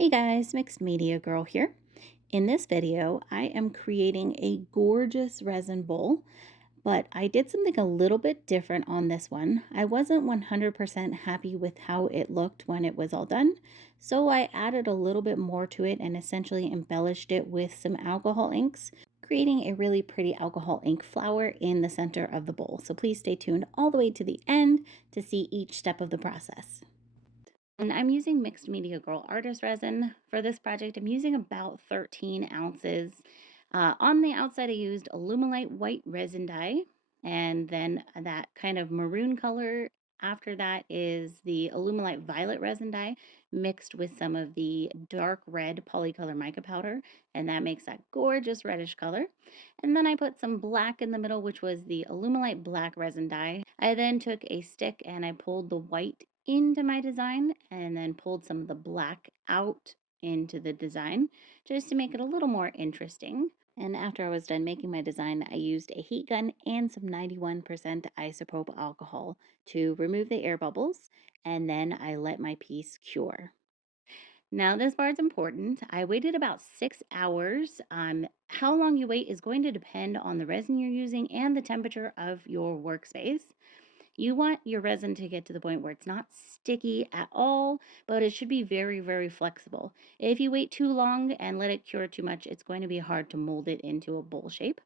Hey guys, Mixed Media Girl here. In this video, I am creating a gorgeous resin bowl, but I did something a little bit different on this one. I wasn't 100% happy with how it looked when it was all done, so I added a little bit more to it and essentially embellished it with some alcohol inks, creating a really pretty alcohol ink flower in the center of the bowl. So please stay tuned all the way to the end to see each step of the process. And I'm using Mixed Media Girl Artist Resin. For this project, I'm using about 13 ounces. On the outside, I used Illuminate White Resin dye, and then that kind of maroon color. After that is the Illuminate Violet Resin dye mixed with some of the dark red polycolor mica powder, and that makes that gorgeous reddish color. And then I put some black in the middle, which was the Illuminate Black Resin dye. I then took a stick and I pulled the white into my design and then pulled some of the black out into the design just to make it a little more interesting. And after I was done making my design, I used a heat gun and some 91% isopropyl alcohol to remove the air bubbles, and then I let my piece cure. Now, this part's important. I waited about 6 hours. How long you wait is going to depend on the resin you're using and the temperature of your workspace. You want your resin to get to the point where it's not sticky at all, but it should be very, very flexible. If you wait too long and let it cure too much, it's going to be hard to mold it into a bowl shape.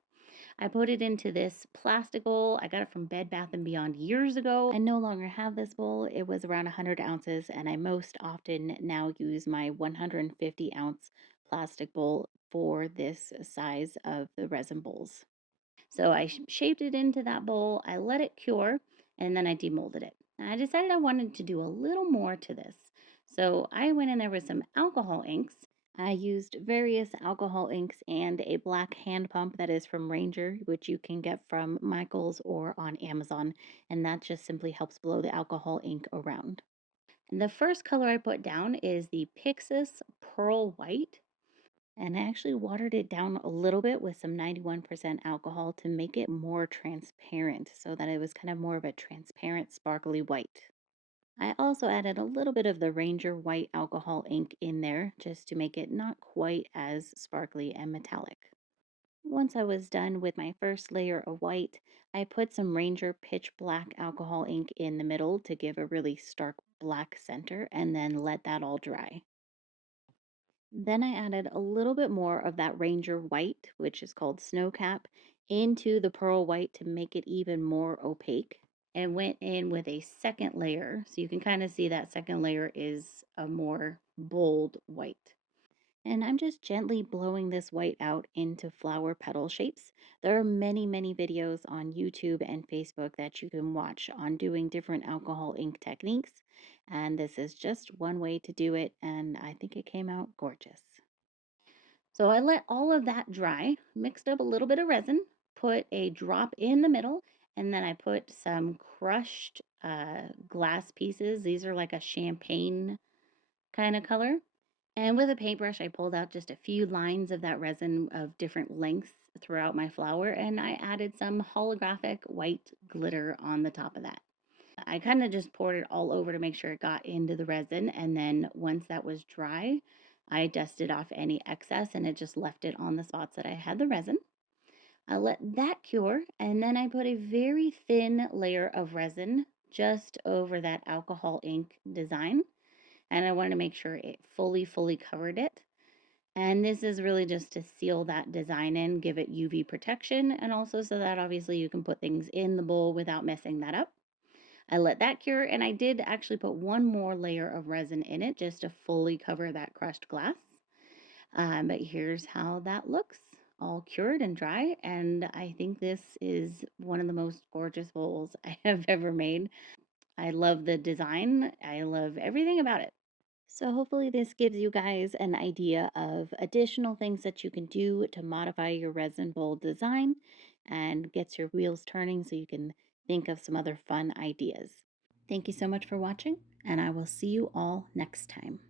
I put it into this plastic bowl. I got it from Bed Bath & Beyond years ago. I no longer have this bowl. It was around 100 ounces, and I most often now use my 150-ounce plastic bowl for this size of the resin bowls. So I shaped it into that bowl, I let it cure, and then I demolded it. Now I decided I wanted to do a little more to this. So I went in there with some alcohol inks. I used various alcohol inks and a black hand pump that is from Ranger, which you can get from Michael's or on Amazon, and that just simply helps blow the alcohol ink around. And the first color I put down is the Pixiss Pearl White. And I actually watered it down a little bit with some 91% alcohol to make it more transparent so that it was kind of more of a transparent, sparkly white. I also added a little bit of the Ranger white alcohol ink in there just to make it not quite as sparkly and metallic. Once I was done with my first layer of white, I put some Ranger pitch black alcohol ink in the middle to give a really stark black center and then let that all dry. Then I added a little bit more of that Ranger white, which is called Snowcap, into the pearl white to make it even more opaque. And went in with a second layer. So you can kind of see that second layer is a more bold white. And I'm just gently blowing this white out into flower petal shapes. There are many, many videos on YouTube and Facebook that you can watch on doing different alcohol ink techniques. And this is just one way to do it, and I think it came out gorgeous. So I let all of that dry, mixed up a little bit of resin, put a drop in the middle, and then I put some crushed glass pieces. These are like a champagne kind of color. And with a paintbrush, I pulled out just a few lines of that resin of different lengths throughout my flower, and I added some holographic white glitter on the top of that. I kind of just poured it all over to make sure it got into the resin, and then once that was dry, I dusted off any excess and it just left it on the spots that I had the resin. I let that cure, and then I put a very thin layer of resin just over that alcohol ink design, and I wanted to make sure it fully covered it. And this is really just to seal that design in, give it UV protection, and also so that obviously you can put things in the bowl without messing that up. I let that cure, and I did actually put one more layer of resin in it just to fully cover that crushed glass. But here's how that looks, all cured and dry, and I think this is one of the most gorgeous bowls I have ever made. I love the design. I love everything about it. So hopefully this gives you guys an idea of additional things that you can do to modify your resin bowl design and gets your wheels turning so you can think of some other fun ideas. Thank you so much for watching, and I will see you all next time.